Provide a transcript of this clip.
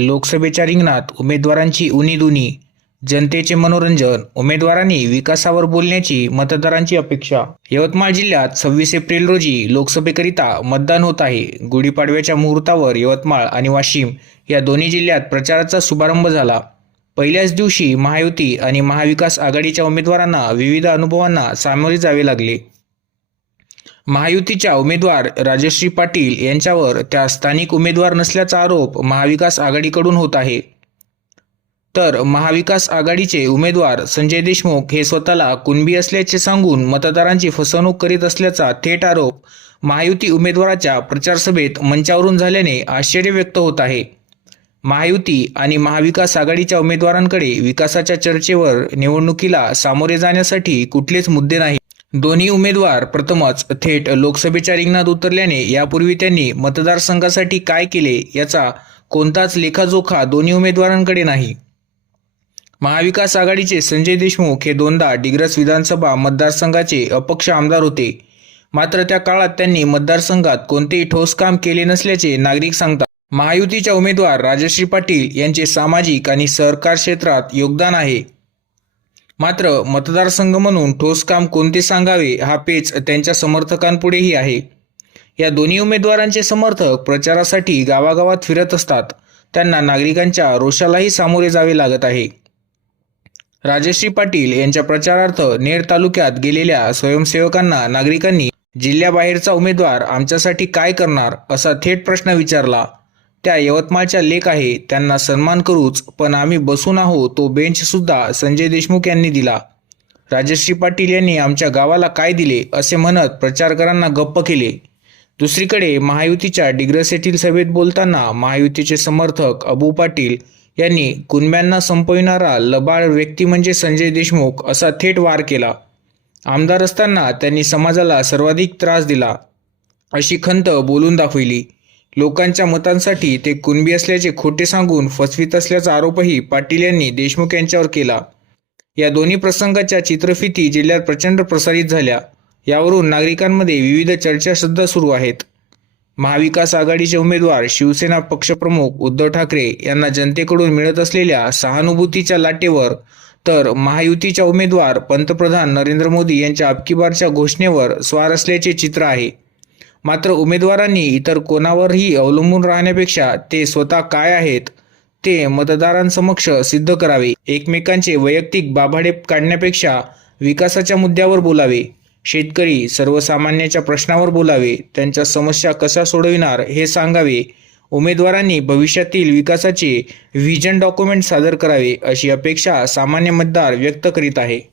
लोकसभेच्या रिंगणात उमेदवारांची उनीदुनी जनतेचे मनोरंजन उमेदवारांनी विकासावर बोलण्याची मतदारांची अपेक्षा. यवतमाळ जिल्ह्यात सव्वीस एप्रिल रोजी लोकसभेकरिता मतदान होत आहे. गुढीपाडव्याच्या मुहूर्तावर यवतमाळ आणि वाशिम या दोन्ही जिल्ह्यात प्रचाराचा शुभारंभ झाला. पहिल्याच दिवशी महायुती आणि महाविकास आघाडीच्या उमेदवारांना विविध अनुभवांना सामोरे जावे लागले. महायुतीच्या उमेदवार राजश्री पाटील यांच्यावर त्या स्थानिक उमेदवार नसल्याचा आरोप महाविकास आघाडीकडून होत आहे. तर महाविकास आघाडीचे उमेदवार संजय देशमुख हे स्वतःला कुणबी असल्याचे सांगून मतदारांची फसवणूक करीत असल्याचा थेट आरोप महायुती उमेदवाराच्या प्रचारसभेत मंचावरून झाल्याने आश्चर्य व्यक्त होत आहे. महायुती आणि महाविकास आघाडीच्या उमेदवारांकडे विकासाच्या चर्चेवर निवडणुकीला सामोरे जाण्यासाठी कुठलेच मुद्दे नाही. दोन्ही उमेदवार प्रथमच थेट लोकसभेच्या रिंगणात उतरल्याने यापूर्वी त्यांनी मतदारसंघासाठी काय केले याचा कोणताच लेखाजोखा दोन्ही उमेदवारांकडे नाही. महाविकास आघाडीचे संजय देशमुख हे दोनदा डिग्रस विधानसभा मतदारसंघाचे अपक्ष आमदार होते. मात्र त्या काळात त्यांनी मतदारसंघात कोणतेही ठोस काम केले नसल्याचे नागरिक सांगतात. महायुतीच्या उमेदवार राजश्री पाटील यांचे सामाजिक आणि सहकार क्षेत्रात योगदान आहे. मात्र मतदारसंघ म्हणून ठोस काम कोणते सांगावे हा पेच त्यांच्या समर्थकांपुढेही आहे. या दोन्ही उमेदवारांचे समर्थक प्रचारासाठी गावागावात फिरत असतात. त्यांना नागरिकांच्या रोषालाही सामोरे जावे लागत आहे. राजश्री पाटील यांच्या प्रचारार्थ नेर तालुक्यात गेलेल्या स्वयंसेवकांना नागरिकांनी जिल्ह्याबाहेरचा उमेदवार आमच्यासाठी काय करणार असा थेट प्रश्न विचारला. त्या यवतमाळच्या लेख आहे त्यांना सन्मान करूच पण आम्ही बसून आहो तो बेंच सुद्धा संजय देशमुख यांनी दिला. राजश्री पाटील यांनी आमच्या गावाला काय दिले असे म्हणत प्रचारकांना गप्प केले. दुसरीकडे महायुतीच्या डिग्रस येथील सभेत बोलताना महायुतीचे समर्थक अबू पाटील यांनी कुणब्यांना संपविणारा लबाळ व्यक्ती म्हणजे संजय देशमुख असा थेट वार केला. आमदार असताना त्यांनी समाजाला सर्वाधिक त्रास दिला. अशी खंत बोलून दाखविली. लोकांच्या मतांसाठी ते कुणबी असल्याचे खोटे सांगून फसवीत असल्याचा आरोपही पाटील यांनी देशमुख यांच्यावर केला. या दोन्ही प्रसंगाच्या चित्रफिती जिल्ह्यात प्रचंड प्रसारित झाल्या. यावरून नागरिकांमध्ये विविध चर्चा सुद्धा सुरू आहेत. महाविकास आघाडीचे उमेदवार शिवसेना पक्षप्रमुख उद्धव ठाकरे यांना जनतेकडून मिळत असलेल्या सहानुभूतीच्या लाटेवर तर महायुतीच्या उमेदवार पंतप्रधान नरेंद्र मोदी यांच्या अबकीबारच्या घोषणेवर स्वार असल्याचे चित्र आहे. मात्र उमेदवारांनी इतर कोणावरही अवलंबून राहण्यापेक्षा ते स्वतः काय आहेत ते मतदारांसमक्ष सिद्ध करावे. एकमेकांचे वैयक्तिक बाभाडे काढण्यापेक्षा विकासाच्या मुद्द्यावर बोलावे. शेतकरी सर्वसामान्याच्या प्रश्नावर बोलावे. त्यांच्या समस्या कशा सोडविणार हे सांगावे. उमेदवारांनी भविष्यातील विकासाचे व्हिजन डॉक्युमेंट सादर करावे अशी अपेक्षा सामान्य मतदार व्यक्त करीत आहे.